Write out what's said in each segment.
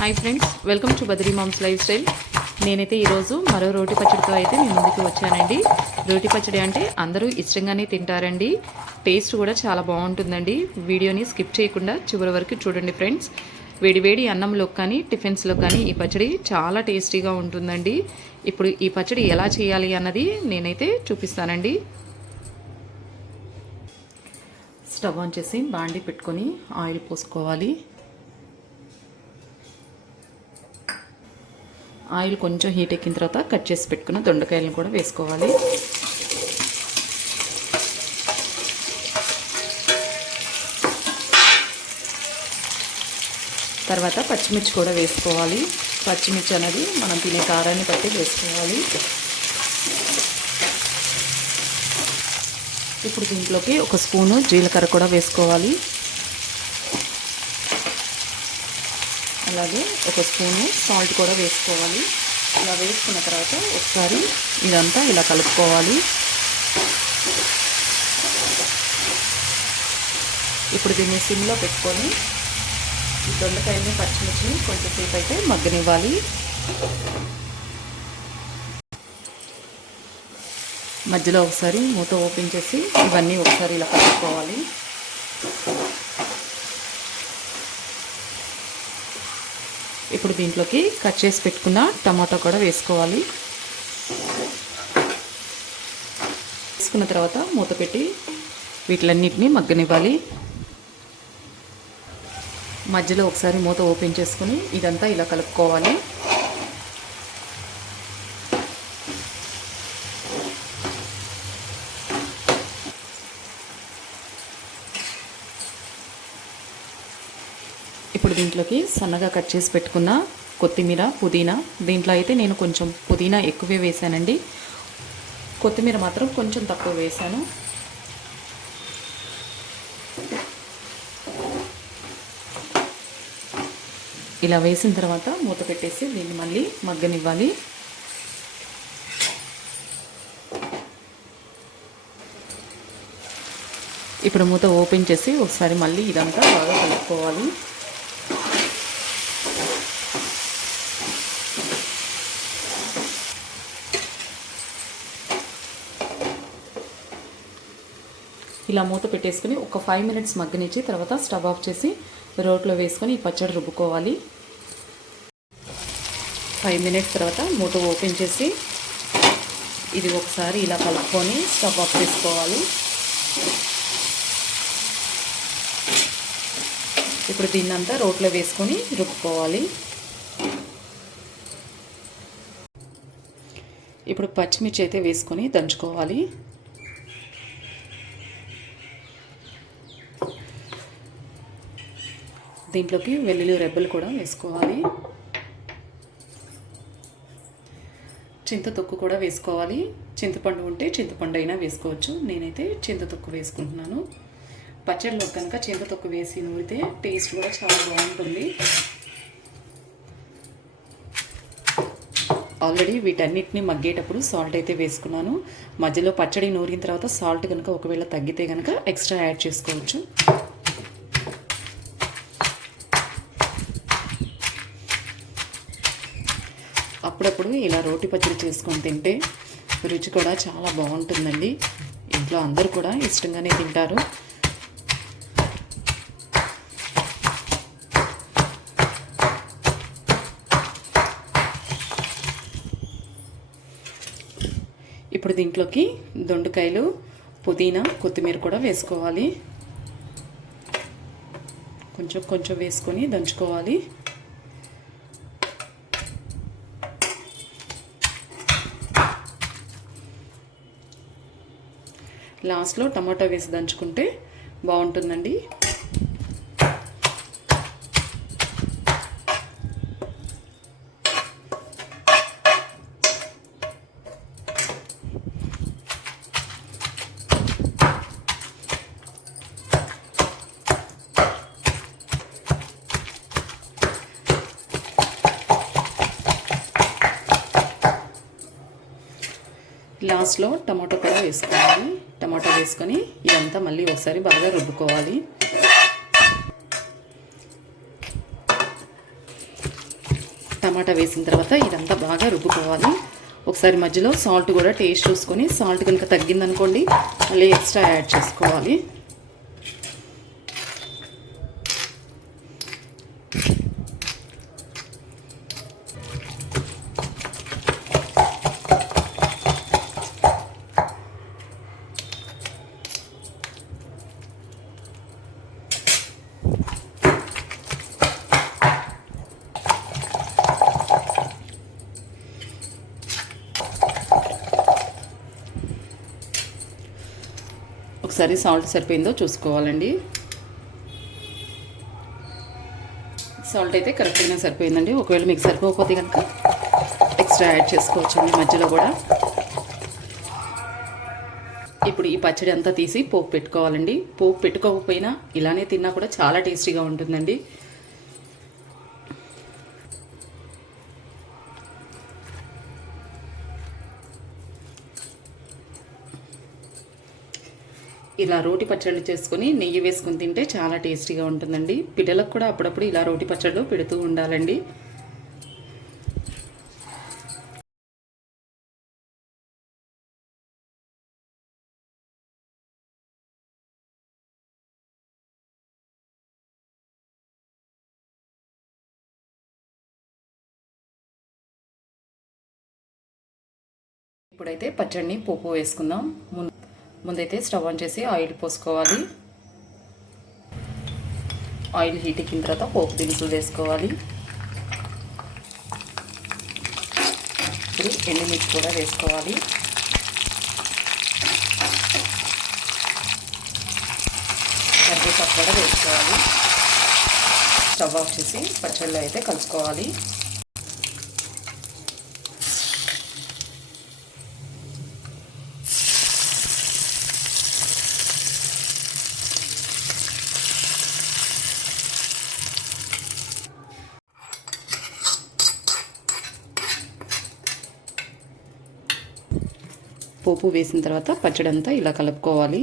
Hi friends, welcome to Badri moms lifestyle. నేనైతే ఈరోజు మరో రోటి పచ్చడితో అయితే మీ ముందుకు వచ్చానండి. రోటి పచ్చడి అంటే అందరూ ఇష్టంగానే తింటారండి. టేస్ట్ కూడా చాలా బాగుంటుందండి. వీడియోని స్కిప్ చేయకుండా చివరి వరకు చూడండి ఫ్రెండ్స్. వేడివేడి అన్నంలో కానీ టిఫిన్స్లో కానీ ఈ పచ్చడి చాలా టేస్టీగా ఉంటుందండి. ఇప్పుడు ఈ పచ్చడి ఎలా చేయాలి అన్నది నేనైతే చూపిస్తానండి. స్టవ్ ఆన్ చేసి బాండి పెట్టుకొని ఆయిల్ పోసుకోవాలి. ఆయిల్ కొంచెం హీట్ ఎక్కిన తర్వాత కట్ చేసి పెట్టుకున్న దొండకాయలను కూడా వేసుకోవాలి. తర్వాత పచ్చిమిర్చి కూడా వేసుకోవాలి. పచ్చిమిర్చి అనేది మనం తినే కారాన్ని బట్టి వేసుకోవాలి. ఇప్పుడు దీంట్లోకి ఒక స్పూను జీలకర్ర కూడా వేసుకోవాలి. అలాగే ఒక స్పూను సాల్ట్ కూడా వేసుకోవాలి. ఇలా వేసుకున్న తర్వాత ఒకసారి ఇదంతా ఇలా కలుపుకోవాలి. ఇప్పుడు దీన్ని సిమ్లో పెట్టుకొని ఈ దొండకాయని పచ్చిమిర్చిని కొంచెంసేపు అయితే మగ్గనివ్వాలి. మధ్యలో ఒకసారి మూత ఓపెన్ చేసి ఇవన్నీ ఒకసారి ఇలా కలుపుకోవాలి. ఇప్పుడు దీంట్లోకి కట్ చేసి పెట్టుకున్న టమాటా కూడా వేసుకోవాలి. వేసుకున్న తర్వాత మూత పెట్టి వీటిలన్నిటిని మగ్గనివ్వాలి. మధ్యలో ఒకసారి మూత ఓపెన్ చేసుకుని ఇదంతా ఇలా కలుపుకోవాలి. ఇప్పుడు దీంట్లోకి సన్నగా కట్ చేసి పెట్టుకున్న కొత్తిమీర, పుదీనా. దీంట్లో అయితే నేను కొంచెం పుదీనా ఎక్కువే వేసానండి. కొత్తిమీర మాత్రం కొంచెం తక్కువ వేసాను. ఇలా వేసిన తర్వాత మూత పెట్టేసి దీన్ని మళ్ళీ మగ్గనివ్వాలి. ఇప్పుడు మూత ఓపెన్ చేసి ఒకసారి మళ్ళీ ఇదంతా బాగా కలుపుకోవాలి. ఇలా మూత పెట్టేసుకుని ఒక 5 మినిట్స్ మగ్గనిచ్చి తర్వాత స్టవ్ ఆఫ్ చేసి రోట్లో వేసుకొని ఈ పచ్చడి రుబ్బుకోవాలి. 5 మినిట్స్ తర్వాత మూత ఓపెన్ చేసి ఇది ఒకసారి ఇలా కలుపుకొని స్టవ్ ఆఫ్ చేసుకోవాలి. ఇప్పుడు దీన్నంతా రోట్లో వేసుకొని రుబ్బుకోవాలి. ఇప్పుడు పచ్చిమిర్చి అయితే వేసుకొని దంచుకోవాలి. దీంట్లోకి వెల్లుల్లి రెబ్బలు కూడా వేసుకోవాలి. చింతతొక్కు కూడా వేసుకోవాలి. చింతపండు ఉంటే చింతపండు అయినా వేసుకోవచ్చు. నేనైతే చింతతొక్కు వేసుకుంటున్నాను. పచ్చడిలో కనుక చింతతొక్కు వేసి నూరితే టేస్ట్ కూడా చాలా బాగుంటుంది. ఆల్రెడీ వీటన్నిటిని మగ్గేటప్పుడు సాల్ట్ అయితే వేసుకున్నాను. మధ్యలో పచ్చడి నూరిన తర్వాత సాల్ట్ కనుక ఒకవేళ తగ్గితే కనుక ఎక్స్ట్రా యాడ్ చేసుకోవచ్చు. అప్పుడప్పుడు ఇలా రోటి పచ్చడి చేసుకొని తింటే రుచి కూడా చాలా బాగుంటుందండి. ఇంట్లో అందరూ కూడా ఇష్టంగానే తింటారు. ఇప్పుడు దీంట్లోకి దొండకాయలు, పుదీనా, కొత్తిమీర కూడా వేసుకోవాలి. కొంచెం కొంచెం వేసుకొని దంచుకోవాలి. లాస్ట్లో టమాటా వేసి దంచుకుంటే బాగుంటుందండి. లాస్ట్లో టమాటో కూడా వేసుకోవాలి. టమాటో వేసుకొని ఇదంతా మళ్ళీ ఒకసారి బాగా రుబ్బుకోవాలి. టమాటా వేసిన తర్వాత ఇదంతా బాగా రుబ్బుకోవాలి. ఒకసారి మధ్యలో సాల్ట్ కూడా టేస్ట్ చూసుకొని, సాల్ట్ కనుక తగ్గిందనుకోండి మళ్ళీ ఎక్స్ట్రా యాడ్ చేసుకోవాలి. ఒకసారి సాల్ట్ సరిపోయిందో చూసుకోవాలండి. సాల్ట్ అయితే కరెక్ట్గానే సరిపోయిందండి. ఒకవేళ మీకు సరిపోకపోతే కనుక ఎక్స్ట్రా యాడ్ చేసుకోవచ్చండి మధ్యలో కూడా. ఇప్పుడు ఈ పచ్చడి అంతా తీసి పోపు పెట్టుకోవాలండి. పోపు పెట్టుకోకపోయినా ఇలానే తిన్నా కూడా చాలా టేస్టీగా ఉంటుందండి. ఇలా రోటి పచ్చళ్ళు చేసుకొని నెయ్యి వేసుకొని తింటే చాలా టేస్టీగా ఉంటుందండి. పిల్లలకు కూడా అప్పుడప్పుడు ఇలా రోటి పచ్చళ్ళు పెడుతూ ఉండాలండి. ఇప్పుడైతే పచ్చడిని పోపు వేసుకుందాం. ముందైతే స్టవ్ ఆన్ చేసి ఆయిల్ పోసుకోవాలి. ఆయిల్ హీట్ ఎక్కిన తర్వాత పోపు దినుసులు వేసుకోవాలి. ఇప్పుడు ఎండుమిర్చి కూడా వేసుకోవాలి. కరివేపాకు కూడా వేసుకోవాలి. స్టవ్ ఆఫ్ చేసి పచ్చడిలో అయితే కలుపుకోవాలి. పోపు వేసిన తర్వాత పచ్చడి అంతా ఇలా కలుపుకోవాలి.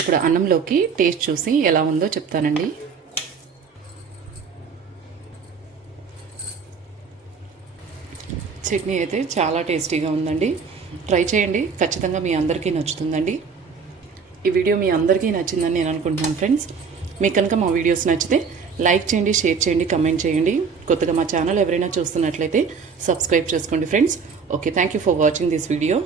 ఇప్పుడు అన్నంలోకి టేస్ట్ చూసి ఎలా ఉందో చెప్తానండి. చట్నీ అయితే చాలా టేస్టీగా ఉందండి. ట్రై చేయండి, ఖచ్చితంగా మీ అందరికీ నచ్చుతుందండి. ఈ వీడియో మీ అందరికీ నచ్చిందని నేను అనుకుంటున్నాను ఫ్రెండ్స్. మీకు కనుక మా వీడియోస్ నచ్చితే లైక్ చేయండి, షేర్ చేయండి, కమెంట్ చేయండి. కొత్తగా మా ఛానల్ ఎవరైనా చూస్తున్నట్లయితే సబ్స్క్రైబ్ చేసుకోండి friends. Okay, thank you for watching this video.